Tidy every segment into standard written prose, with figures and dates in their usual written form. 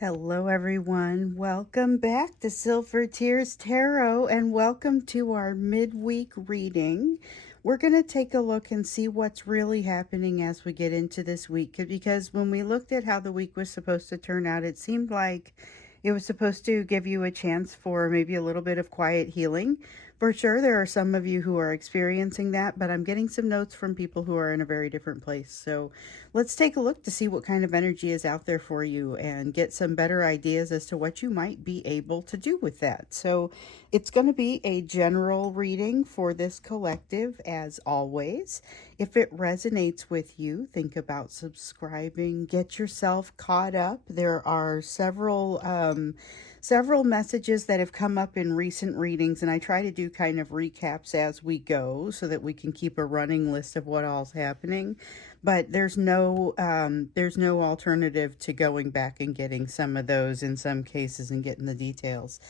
Hello, everyone. Welcome back to Silver Tears Tarot and welcome to our midweek reading. We're going to take a look and see what's really happening as we get into this week, because when we looked at how the week was supposed to turn out, it seemed like it was supposed to give you a chance for maybe a little bit of quiet healing. For sure, there are some of you who are experiencing that, but I'm getting some notes from people who are in a very different place. So let's take a look to see what kind of energy is out there for you and get some better ideas as to what you might be able to do with that. So it's going to be a general reading for this collective, as always. If it resonates with you, think about subscribing, get yourself caught up. There are several messages that have come up in recent readings, and I try to do kind of recaps as we go so that we can keep a running list of what all's happening. But there's no alternative to going back and getting some of those in some cases and getting the details.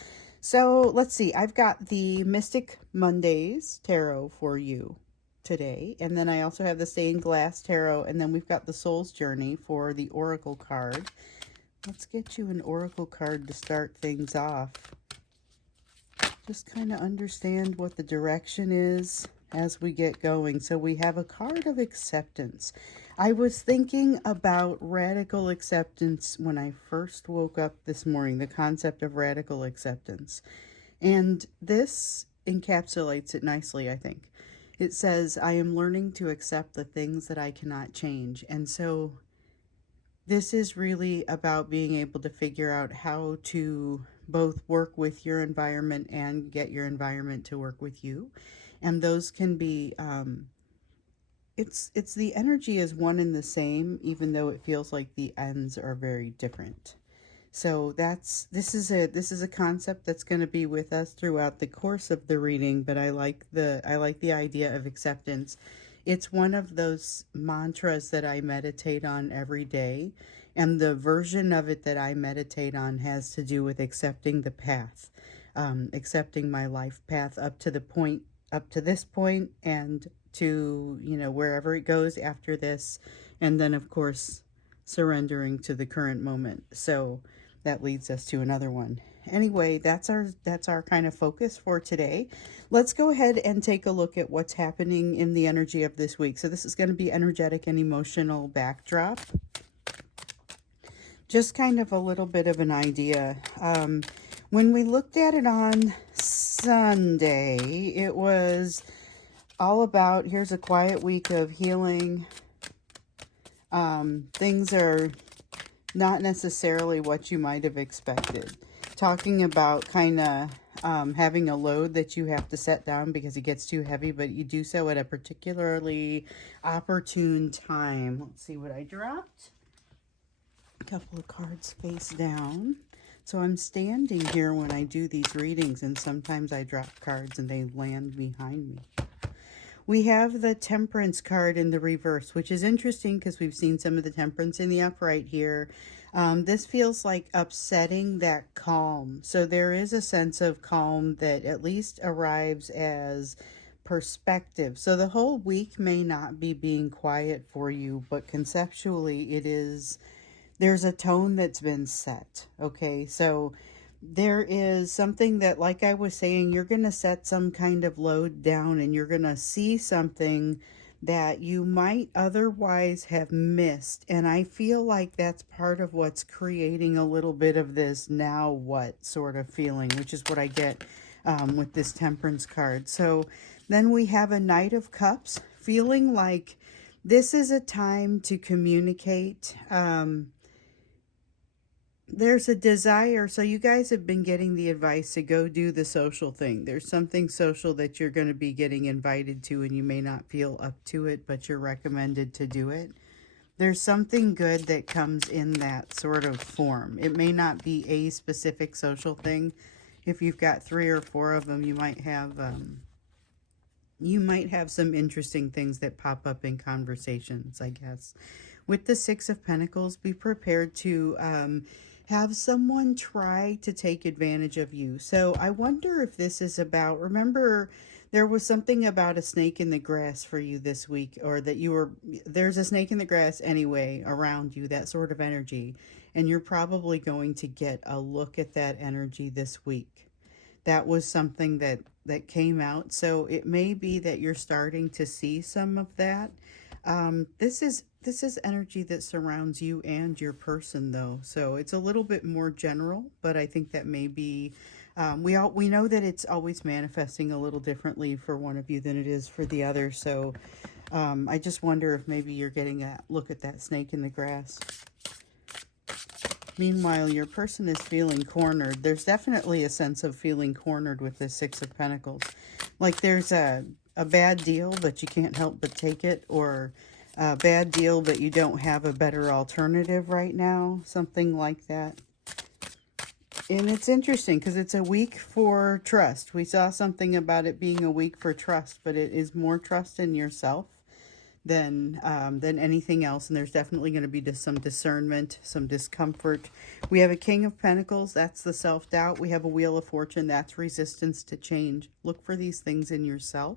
So let's see. I've got the Mystic Mondays Tarot for you today, and then I also have the Stained Glass Tarot, and then we've got the Soul's Journey for the Oracle card. Let's get you an Oracle card to start things off. Just kind of understand what the direction is as we get going. So we have a card of acceptance. I was thinking about radical acceptance when I first woke up this morning, the concept of radical acceptance. And this encapsulates it nicely, I think. It says, I am learning to accept the things that I cannot change. And so this is really about being able to figure out how to both work with your environment and get your environment to work with you. And those can be, it's the energy is one and the same, even though it feels like the ends are very different. So this is a concept that's going to be with us throughout the course of the reading, but I like the idea of acceptance. It's one of those mantras that I meditate on every day, and the version of it that I meditate on has to do with accepting the path, accepting my life path up to this point, and to, wherever it goes after this, and then of course surrendering to the current moment. So that leads us to another one. Anyway, that's our kind of focus for today. Let's go ahead and take a look at what's happening in the energy of this week. So this is going to be energetic and emotional backdrop. Just kind of a little bit of an idea. When we looked at it on Sunday, it was all about, here's a quiet week of healing. Things are not necessarily what you might have expected. Talking about kind of having a load that you have to set down because it gets too heavy, but you do so at a particularly opportune time. Let's see what I dropped. A couple of cards face down. So I'm standing here when I do these readings, and sometimes I drop cards and they land behind me. We have the Temperance card in the reverse, which is interesting because we've seen some of the Temperance in the upright here. This feels like upsetting that calm. So there is a sense of calm that at least arrives as perspective. So the whole week may not be being quiet for you, but conceptually it is, there's a tone that's been set. Okay, so there is something that, like I was saying, you're going to set some kind of load down, and you're going to see something that you might otherwise have missed. And I feel like that's part of what's creating a little bit of this now what sort of feeling, which is what I get with this Temperance card. So then we have a Knight of Cups, feeling like this is a time to communicate. There's a desire. So you guys have been getting the advice to go do the social thing. There's something social that you're going to be getting invited to, and you may not feel up to it, but you're recommended to do it. There's something good that comes in that sort of form. It may not be a specific social thing. If you've got 3 or 4 of them, you might have some interesting things that pop up in conversations, I guess. With the Six of Pentacles, be prepared to have someone try to take advantage of you. So I wonder if this is about, remember, there was something about a snake in the grass for you this week, or that there's a snake in the grass anyway around you, that sort of energy. And you're probably going to get a look at that energy this week. That was something that came out. So it may be that you're starting to see some of that. This is energy that surrounds you and your person, though. So it's a little bit more general, but I think that may be. We know that it's always manifesting a little differently for one of you than it is for the other. So I just wonder if maybe you're getting a look at that snake in the grass. Meanwhile, your person is feeling cornered. There's definitely a sense of feeling cornered with the Six of Pentacles. Like there's a bad deal, but you can't help but take it, or a bad deal, but you don't have a better alternative right now. Something like that. And it's interesting because it's a week for trust. We saw something about it being a week for trust, but it is more trust in yourself than anything else. And there's definitely going to be some discernment, some discomfort. We have a King of Pentacles. That's the self-doubt. We have a Wheel of Fortune. That's resistance to change. Look for these things in yourself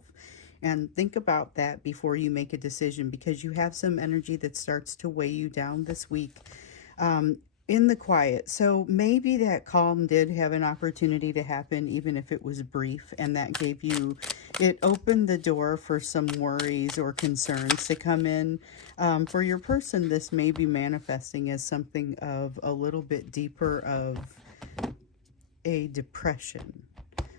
and think about that before you make a decision, because you have some energy that starts to weigh you down this week. In the quiet. So maybe that calm did have an opportunity to happen, even if it was brief, and that gave you, it opened the door for some worries or concerns to come in. For your person, this may be manifesting as something of a little bit deeper of a depression.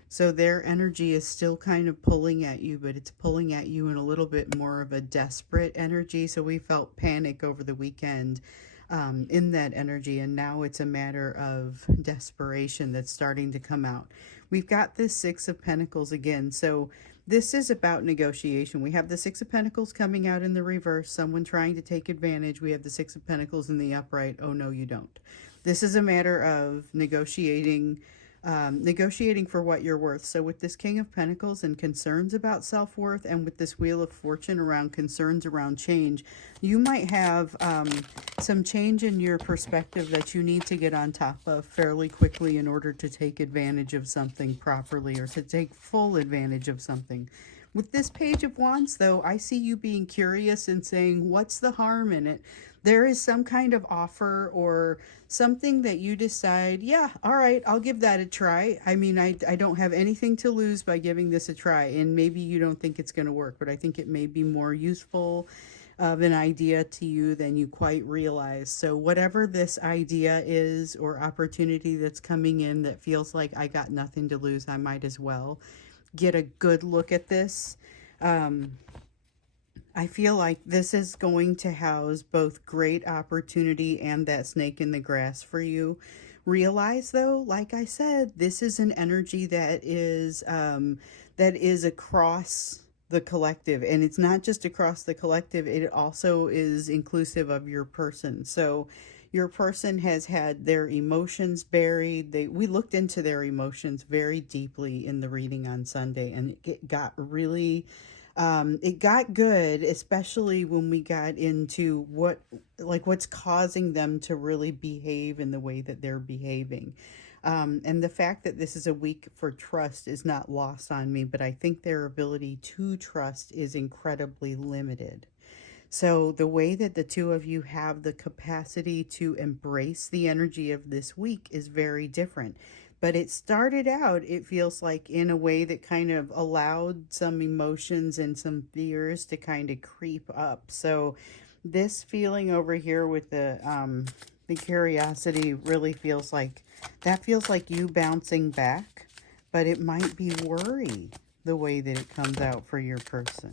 So their energy is still kind of pulling at you, but it's pulling at you in a little bit more of a desperate energy. So we felt panic over the weekend in that energy, and now it's a matter of desperation that's starting to come out. We've got this Six of Pentacles again, so this is about negotiation. We have the Six of Pentacles coming out in the reverse, someone trying to take advantage. We have the Six of Pentacles in the upright. Oh no, you don't. This is a matter of negotiating for what you're worth. So with this King of Pentacles and concerns about self-worth, and with this Wheel of Fortune around concerns around change, you might have some change in your perspective that you need to get on top of fairly quickly in order to take advantage of something properly, or to take full advantage of something. With this Page of Wands, though, I see you being curious and saying, what's the harm in it? There is some kind of offer or something that you decide, yeah, all right, I'll give that a try. I mean, I don't have anything to lose by giving this a try. And maybe you don't think it's going to work, but I think it may be more useful of an idea to you than you quite realize. So whatever this idea is or opportunity that's coming in that feels like I got nothing to lose, I might as well get a good look at this. I feel like this is going to house both great opportunity and that snake in the grass for you. Realize, though, like I said, this is an energy that is across the collective, and it's not just across the collective, it also is inclusive of your person. So your person has had their emotions buried. We looked into their emotions very deeply in the reading on Sunday, and it got really it got good, especially when we got into what's causing them to really behave in the way that they're behaving. And the fact that this is a week for trust is not lost on me, but I think their ability to trust is incredibly limited. So the way that the two of you have the capacity to embrace the energy of this week is very different. But it started out, it feels like, in a way that kind of allowed some emotions and some fears to kind of creep up. So this feeling over here with the curiosity really feels like, that feels like you bouncing back, but it might be worry the way that it comes out for your person.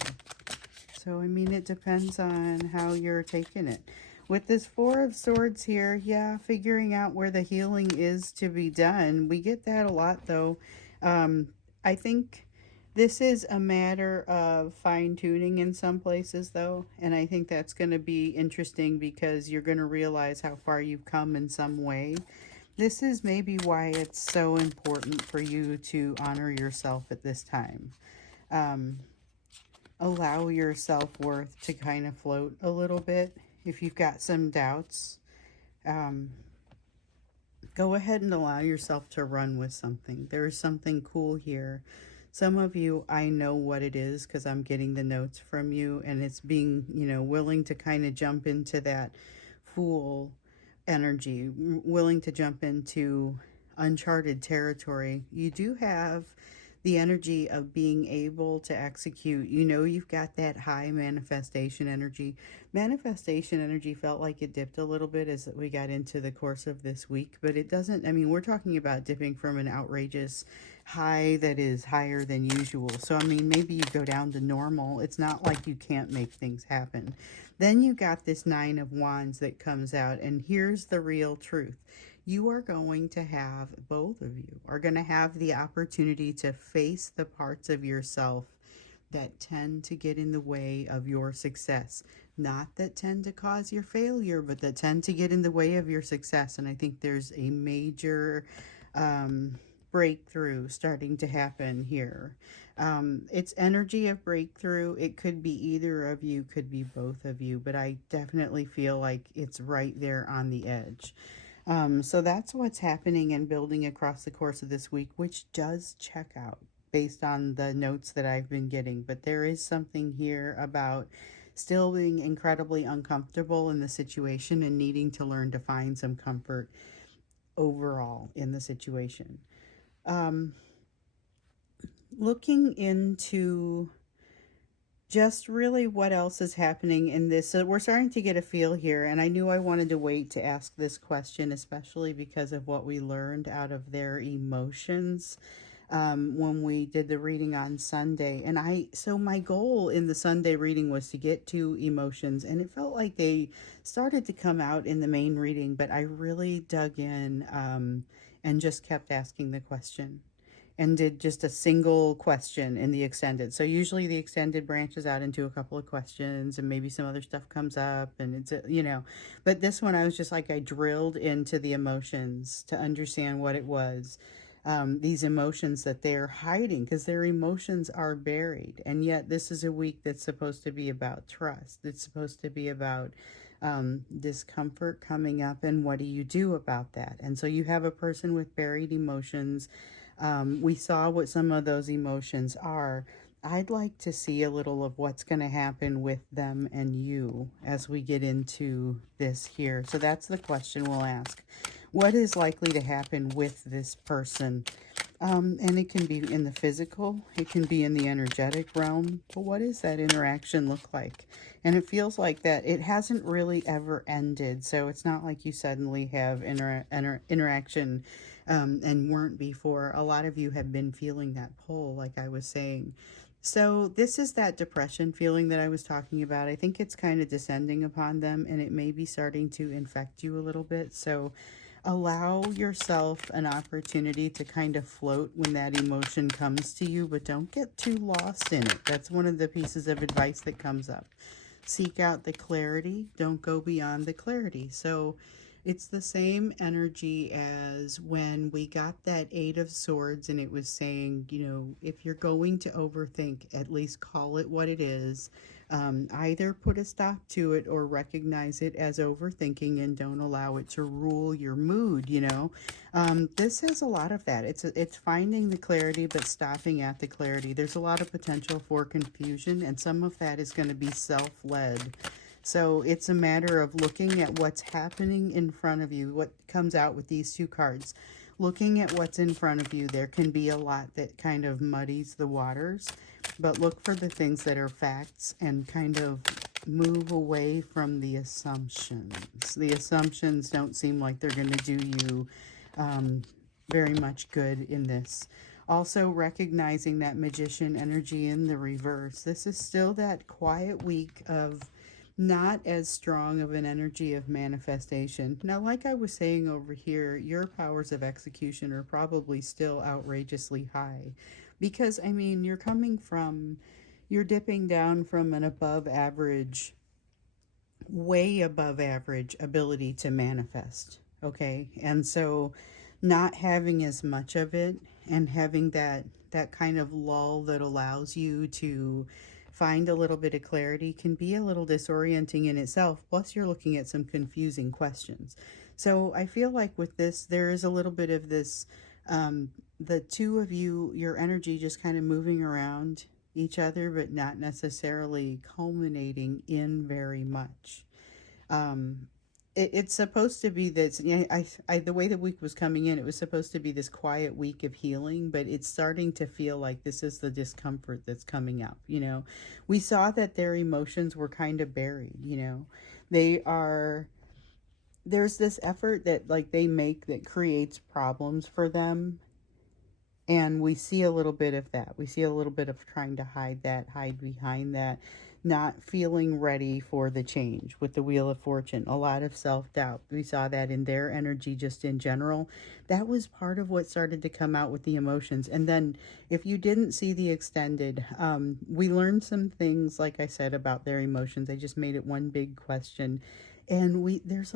So, I mean, it depends on how you're taking it. With this Four of Swords here, yeah, figuring out where the healing is to be done. We get that a lot, though. I think this is a matter of fine-tuning in some places, though. And I think that's going to be interesting because you're going to realize how far you've come in some way. This is maybe why it's so important for you to honor yourself at this time. Allow your self-worth to kind of float a little bit. If you've got some doubts, go ahead and allow yourself to run with something. There is something cool here. Some of you, I know what it is because I'm getting the notes from you, and it's being, willing to kind of jump into that Fool energy, willing to jump into uncharted territory. You do have the energy of being able to execute. You know, you've got that high manifestation energy. Manifestation energy felt like it dipped a little bit as we got into the course of this week, but it doesn't. I mean, we're talking about dipping from an outrageous high that is higher than usual. So, I mean, maybe you go down to normal. It's not like you can't make things happen. Then you got this Nine of Wands that comes out, and here's the real truth. You are going to have, both of you are going to have the opportunity to face the parts of yourself that tend to get in the way of your success. Not that tend to cause your failure, but that tend to get in the way of your success. And I think there's a major breakthrough starting to happen here. It's energy of breakthrough. It could be either of you, could be both of you, but I definitely feel like it's right there on the edge. So that's what's happening and building across the course of this week, which does check out based on the notes that I've been getting. But there is something here about still being incredibly uncomfortable in the situation and needing to learn to find some comfort overall in the situation. Looking into just really what else is happening in this. So we're starting to get a feel here, and I knew I wanted to wait to ask this question, especially because of what we learned out of their emotions when we did the reading on Sunday. And so my goal in the Sunday reading was to get to emotions, and it felt like they started to come out in the main reading, but I really dug in and just kept asking the question and did just a single question in the extended. So usually the extended branches out into a couple of questions and maybe some other stuff comes up and it's, but this one I was just like, I drilled into the emotions to understand what it was. These emotions that they're hiding because their emotions are buried. And yet this is a week that's supposed to be about trust. It's supposed to be about discomfort coming up and what do you do about that? And so you have a person with buried emotions. We saw what some of those emotions are. I'd like to see a little of what's going to happen with them and you as we get into this here. So that's the question we'll ask. What is likely to happen with this person? And it can be in the physical, it can be in the energetic realm, but what does that interaction look like? And it feels like that it hasn't really ever ended, so it's not like you suddenly have interaction and weren't before. A lot of you have been feeling that pull, like I was saying. So this is that depression feeling that I was talking about. I think it's kind of descending upon them, and it may be starting to infect you a little bit. So allow yourself an opportunity to kind of float when that emotion comes to you, but don't get too lost in it. That's one of the pieces of advice that comes up. Seek out the clarity. Don't go beyond the clarity. So it's the same energy as when we got that Eight of Swords and it was saying, if you're going to overthink, at least call it what it is. Either put a stop to it or recognize it as overthinking and don't allow it to rule your mood. This has a lot of that. It's finding the clarity but stopping at the clarity. There's a lot of potential for confusion, and some of that is going to be self-led. So it's a matter of looking at what's happening in front of you, what comes out with these two cards. Looking at what's in front of you, there can be a lot that kind of muddies the waters, but look for the things that are facts and kind of move away from the assumptions. The assumptions don't seem like they're going to do you very much good in this. Also recognizing that magician energy in the reverse. This is still that quiet week of not as strong of an energy of manifestation. Now, like I was saying over here, your powers of execution are probably still outrageously high because, you're dipping down from an above average, way above average ability to manifest. Okay. And so not having as much of it and having that kind of lull that allows you to find a little bit of clarity can be a little disorienting in itself. Plus, you're looking at some confusing questions. So I feel like with this, there is a little bit of this, the two of you, your energy just kind of moving around each other, but not necessarily culminating in very much. it's supposed to be this, yeah, the way the week was coming in, it was supposed to be this quiet week of healing, but it's starting to feel like this is the discomfort that's coming up, you know. We saw that their emotions were kind of buried, you know. They are, there's this effort that like they make that creates problems for them, and we see a little bit of that. We see a little bit of trying to hide that, hide behind that, not feeling ready for the change with the Wheel of Fortune. A lot of self doubt. We saw that in their energy just in general. That was part of what started to come out with the emotions. And then, if you didn't see the extended, we learned some things, like I said, about their emotions. I just made it one big question. And there's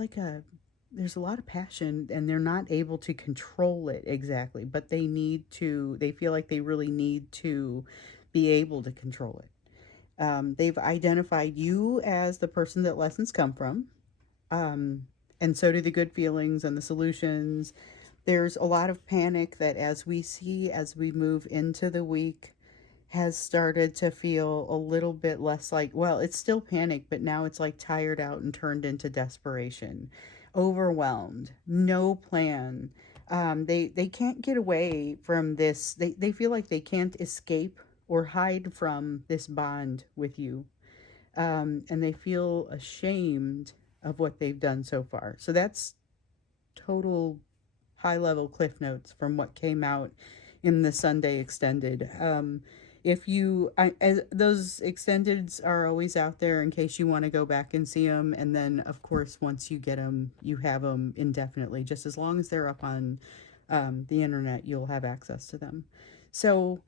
a lot of passion, and they're not able to control it exactly, but they feel like they really need to be able to control it. They've identified you as the person that lessons come from, um, and so do the good feelings and the solutions. There's a lot of panic that, as we move into the week, has started to feel a little bit less like, well, it's still panic, but now it's like tired out and turned into desperation, overwhelmed, no plan. They can't get away from this. They feel like they can't escape or hide from this bond with you. And they feel ashamed of what they've done so far. So that's total high level cliff notes from what came out in the Sunday extended. If you, as those extendeds are always out there in case you want to go back and see them, and then of course once you get them, you have them indefinitely. Just as long as they're up on the internet, you'll have access to them. So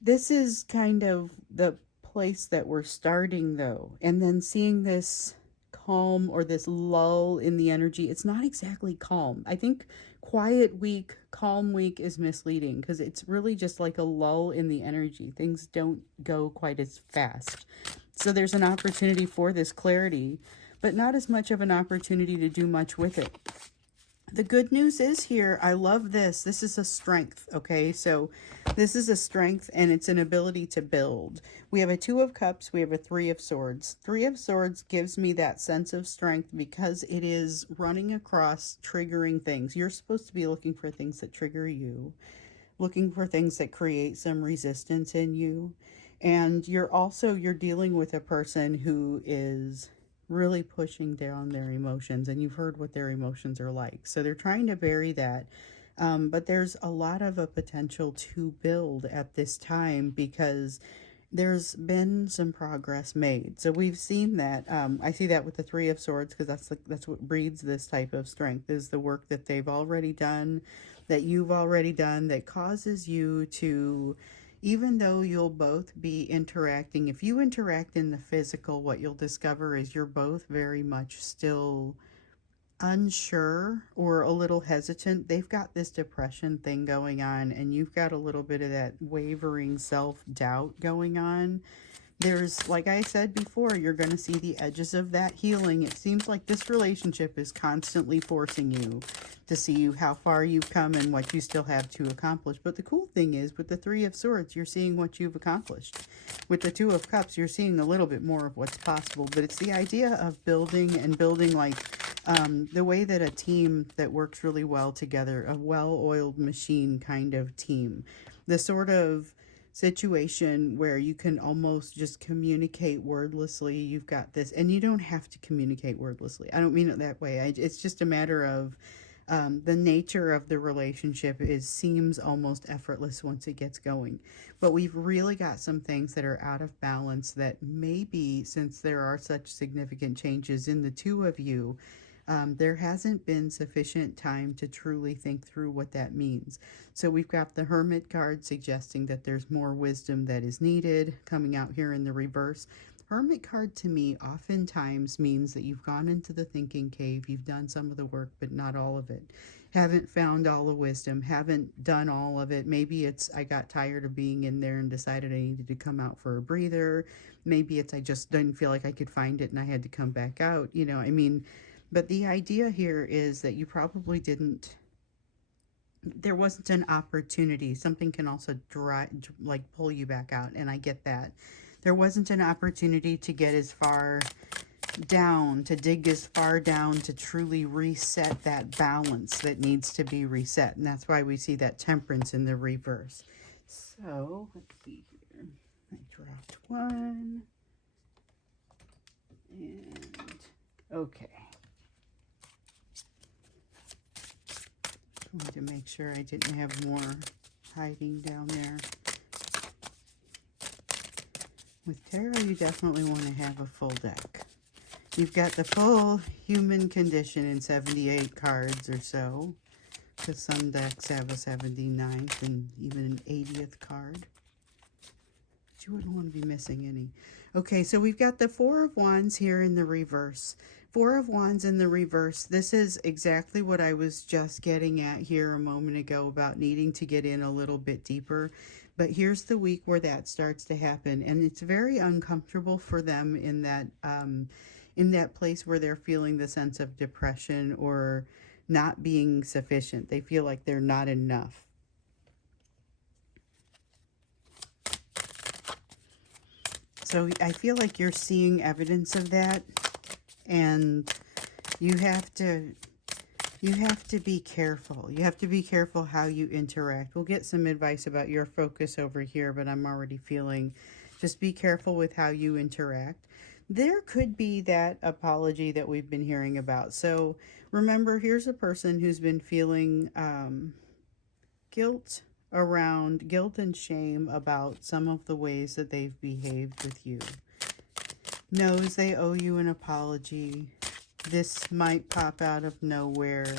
this is kind of the place that we're starting, though, and then seeing this calm or this lull in the energy. It's not exactly calm. I think quiet week, calm week is misleading because it's really just like a lull in the energy. Things don't go quite as fast. So there's an opportunity for this clarity, but not as much of an opportunity to do much with it. The good news is here, I love this. This is a strength, okay? So this is a strength, and it's an ability to build. We have a Two of Cups, we have a Three of Swords. Three of Swords gives me that sense of strength because it is running across triggering things. You're supposed to be looking for things that trigger you, looking for things that create some resistance in you. And you're dealing with a person who is really pushing down their emotions, and you've heard what their emotions are like. So they're trying to bury that. But there's a lot of a potential to build at this time because there's been some progress made. So we've seen that. I see that with the Three of Swords because that's what breeds this type of strength, is the work that they've already done, that you've already done, that causes you to, even though you'll both be interacting, if you interact in the physical, what you'll discover is you're both very much still unsure or a little hesitant. They've got this depression thing going on, and you've got a little bit of that wavering self-doubt going on. There's, like I said before, you're going to see the edges of that healing. It seems like this relationship is constantly forcing you to see how far you've come and what you still have to accomplish. But the cool thing is, with the Three of Swords, you're seeing what you've accomplished. With the Two of Cups, you're seeing a little bit more of what's possible. But it's the idea of building, and building like the way that a team that works really well together, a well-oiled machine kind of team. The sort of situation where you can almost just communicate wordlessly. You've got this, and you don't have to communicate wordlessly. I don't mean it that way. It's just a matter of the nature of the relationship seems almost effortless once it gets going. But we've really got some things that are out of balance that maybe, since there are such significant changes in the two of you, there hasn't been sufficient time to truly think through what that means. So we've got the Hermit card suggesting that there's more wisdom that is needed coming out here in the reverse. Hermit card to me oftentimes means that you've gone into the thinking cave, you've done some of the work, but not all of it. Haven't found all the wisdom, haven't done all of it. Maybe it's I got tired of being in there and decided I needed to come out for a breather. Maybe it's I just didn't feel like I could find it and I had to come back out. You know, I mean, but the idea here is that you probably didn't, there wasn't an opportunity. Something can also pull you back out, and I get that. There wasn't an opportunity to get as far down, to dig as far down to truly reset that balance that needs to be reset. And that's why we see that Temperance in the reverse. So let's see here. I dropped one. And okay. I wanted to make sure I didn't have more hiding down there. With tarot, you definitely want to have a full deck. You've got the full human condition in 78 cards or so, because some decks have a 79th and even an 80th card. But you wouldn't want to be missing any. Okay, so we've got the Four of Wands here in the reverse. Four of Wands in the reverse. This is exactly what I was just getting at here a moment ago about needing to get in a little bit deeper. But here's the week where that starts to happen, and it's very uncomfortable for them in that place where they're feeling the sense of depression or not being sufficient. They feel like they're not enough. So I feel like you're seeing evidence of that, and you have to be careful. You have to be careful how you interact. We'll get some advice about your focus over here, but I'm already feeling just be careful with how you interact. There could be that apology that we've been hearing about. So remember, here's a person who's been feeling guilt and shame about some of the ways that they've behaved with you. Knows they owe you an apology. This might pop out of nowhere.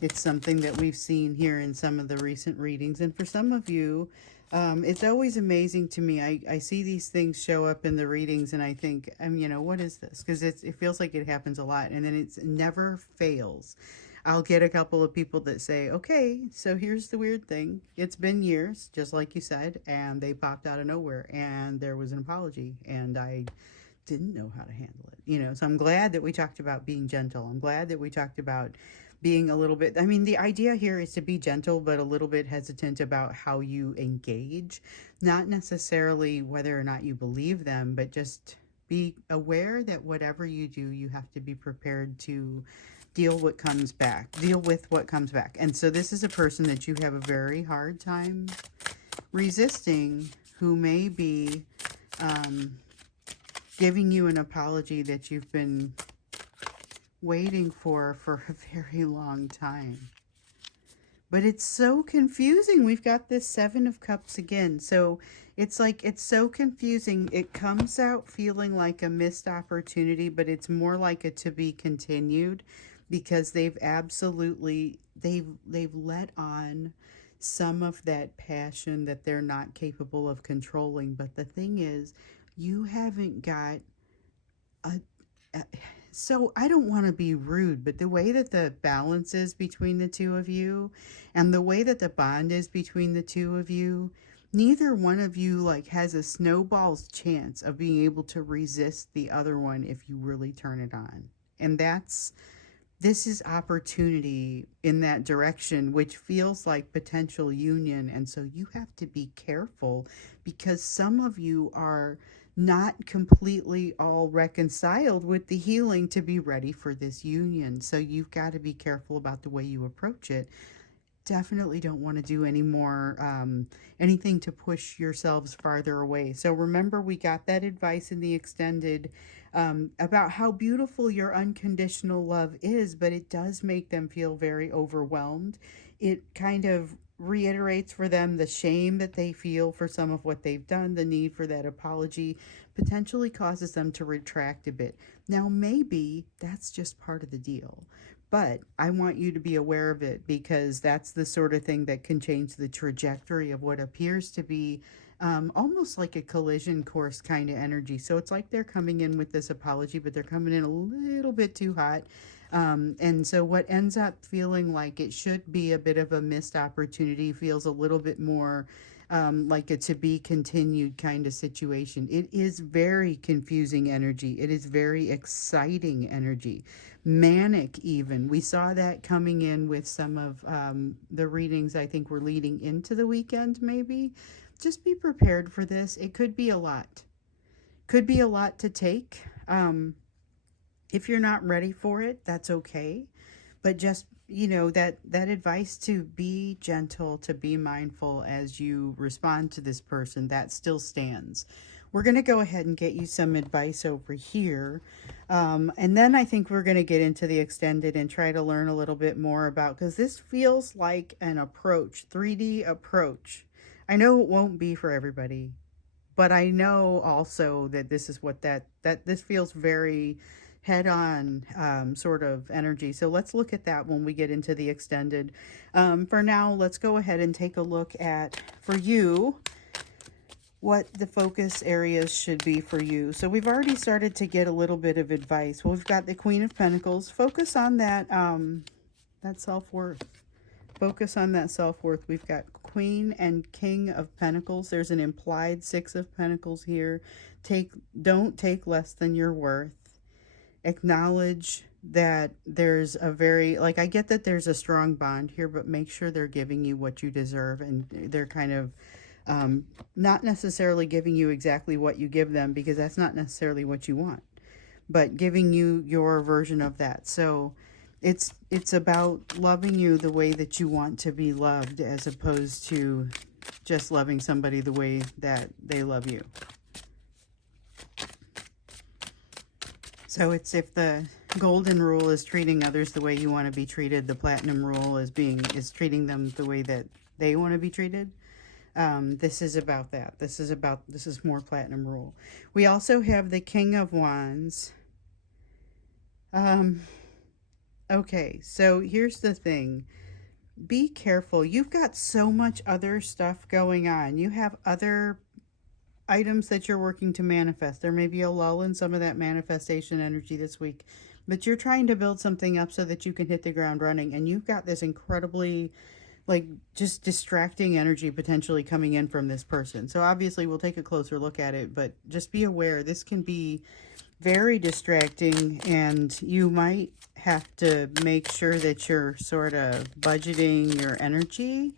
It's something that we've seen here in some of the recent readings. And for some of you, it's always amazing to me. I see these things show up in the readings and I think, what is this? Because it feels like it happens a lot. And then it never fails. I'll get a couple of people that say, okay, so here's the weird thing. It's been years, just like you said, and they popped out of nowhere and there was an apology and I didn't know how to handle it. So I'm glad that we talked about being gentle. I'm glad that we talked about being a little bit, the idea here is to be gentle, but a little bit hesitant about how you engage, not necessarily whether or not you believe them, but just be aware that whatever you do, you have to be prepared to deal with what comes back. And so this is a person that you have a very hard time resisting, who may be giving you an apology that you've been waiting for a very long time. But it's so confusing. We've got this Seven of Cups again. So it's like, it's so confusing. It comes out feeling like a missed opportunity, but it's more like a to be continued, because they've let on some of that passion that they're not capable of controlling. But the thing is, you haven't got so I don't want to be rude, but the way that the balance is between the two of you and the way that the bond is between the two of you, neither one of you has a snowball's chance of being able to resist the other one if you really turn it on. And this is opportunity in that direction, which feels like potential union. And so you have to be careful, because some of you are not completely all reconciled with the healing to be ready for this union. So you've got to be careful about the way you approach it. Definitely don't want to do any more anything to push yourselves farther away. So remember, we got that advice in the extended about how beautiful your unconditional love is, but it does make them feel very overwhelmed. It kind of reiterates for them the shame that they feel for some of what they've done. The need for that apology potentially causes them to retract a bit. Now, maybe that's just part of the deal, but I want you to be aware of it, because that's the sort of thing that can change the trajectory of what appears to be almost like a collision course kind of energy. So it's like they're coming in with this apology, but they're coming in a little bit too hot. And so what ends up feeling like it should be a bit of a missed opportunity feels a little bit more like a to be continued kind of situation. It is very confusing energy. It is very exciting energy. Manic even. We saw that coming in with some of the readings I think were leading into the weekend maybe. Just be prepared for this. It could be a lot. Could be a lot to take. If you're not ready for it, that's okay. But just, that advice to be gentle, to be mindful as you respond to this person, that still stands. We're going to go ahead and get you some advice over here. And then I think we're going to get into the extended and try to learn a little bit more about, because this feels like an approach, 3D approach. I know it won't be for everybody, but I know also that this is what that this feels very head on sort of energy. So let's look at that when we get into the extended. For now, let's go ahead and take a look at, for you, what the focus areas should be for you. So we've already started to get a little bit of advice. Well, we've got the Queen of Pentacles. Focus on that self-worth. Focus on that self-worth. We've got Queen and King of Pentacles. There's an implied Six of Pentacles here. Don't take less than your worth. Acknowledge that there's a very, like, I get that there's a strong bond here, but make sure they're giving you what you deserve, and they're kind of not necessarily giving you exactly what you give them, because that's not necessarily what you want, but giving you your version of that. So it's about loving you the way that you want to be loved, as opposed to just loving somebody the way that they love you. So it's, if the golden rule is treating others the way you want to be treated, the platinum rule is treating them the way that they want to be treated. This is about that. This is more platinum rule. We also have the King of Wands. Okay, so here's the thing. Be careful. You've got so much other stuff going on. You have other items that you're working to manifest. There may be a lull in some of that manifestation energy this week, but you're trying to build something up so that you can hit the ground running, and you've got this incredibly, like, just distracting energy potentially coming in from this person. So obviously we'll take a closer look at it, but just be aware this can be very distracting, and you might have to make sure that you're sort of budgeting your energy.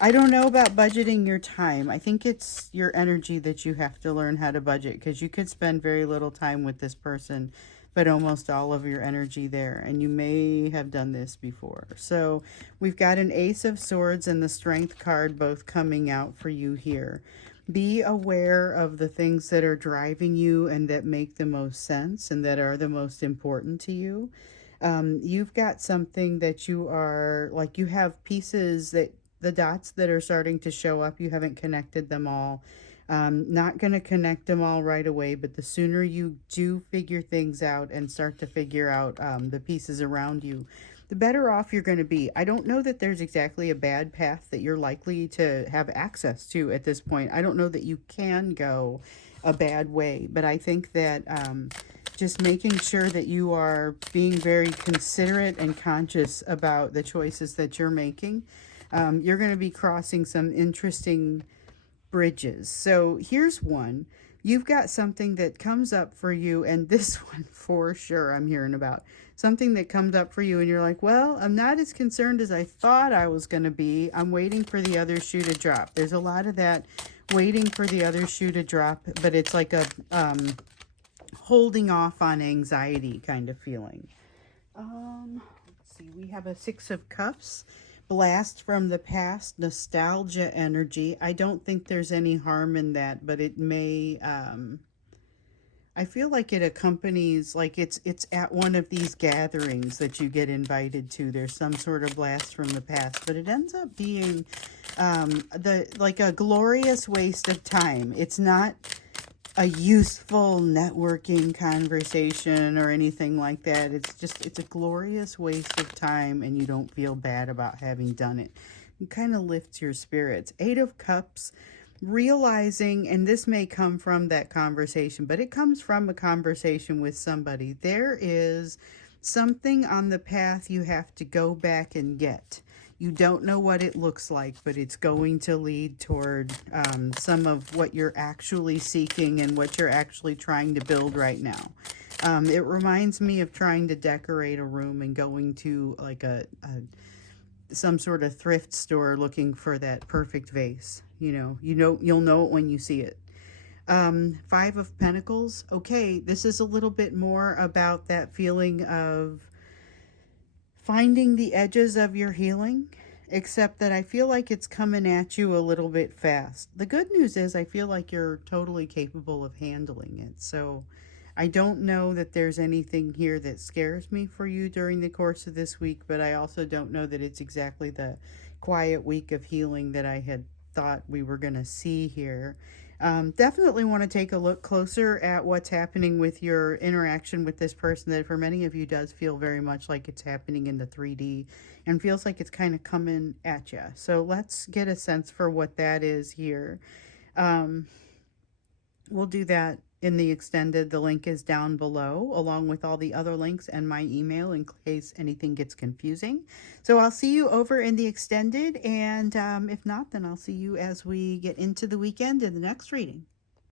I don't know about budgeting your time. I think it's your energy that you have to learn how to budget, because you could spend very little time with this person, but almost all of your energy there. And you may have done this before. So we've got an Ace of Swords and the Strength card both coming out for you here. Be aware of the things that are driving you and that make the most sense and that are the most important to you. You've got something that you are, like, you have pieces that, the dots that are starting to show up, you haven't connected them all. Not going to connect them all right away, but the sooner you do figure things out and start to figure out the pieces around you, the better off you're going to be. I don't know that there's exactly a bad path that you're likely to have access to at this point. I don't know that you can go a bad way, but I think that just making sure that you are being very considerate and conscious about the choices that you're making. You're going to be crossing some interesting bridges. So here's one. You've got something that comes up for you, and this one for sure I'm hearing about. Something that comes up for you and you're like, well, I'm not as concerned as I thought I was going to be. I'm waiting for the other shoe to drop. There's a lot of that, waiting for the other shoe to drop, but it's like a holding off on anxiety kind of feeling. Let's see, we have a Six of Cups. Blast from the past, nostalgia energy. I don't think there's any harm in that, but it may, I feel like it accompanies, like it's at one of these gatherings that you get invited to. There's some sort of blast from the past, but it ends up being like a glorious waste of time. It's not a useful networking conversation or anything like that. It's a glorious waste of time, and you don't feel bad about having done it. It kind of lifts your spirits. Eight of Cups, realizing, and this may come from that conversation, but it comes from a conversation with somebody. There is something on the path you have to go back and get. You don't know what it looks like, but it's going to lead toward some of what you're actually seeking and what you're actually trying to build right now. It reminds me of trying to decorate a room and going to like some sort of thrift store looking for that perfect vase. You'll know it when you see it. Five of Pentacles. Okay, this is a little bit more about that feeling of finding the edges of your healing, except that I feel like it's coming at you a little bit fast. The good news is I feel like you're totally capable of handling it. So I don't know that there's anything here that scares me for you during the course of this week, but I also don't know that it's exactly the quiet week of healing that I had thought we were going to see here. Definitely want to take a look closer at what's happening with your interaction with this person that for many of you does feel very much like it's happening in the 3D and feels like it's kind of coming at you. So let's get a sense for what that is here. We'll do that in the extended. The link is down below along with all the other links and my email in case anything gets confusing. So I'll see you over in the extended, and if not, then I'll see you as we get into the weekend in the next reading.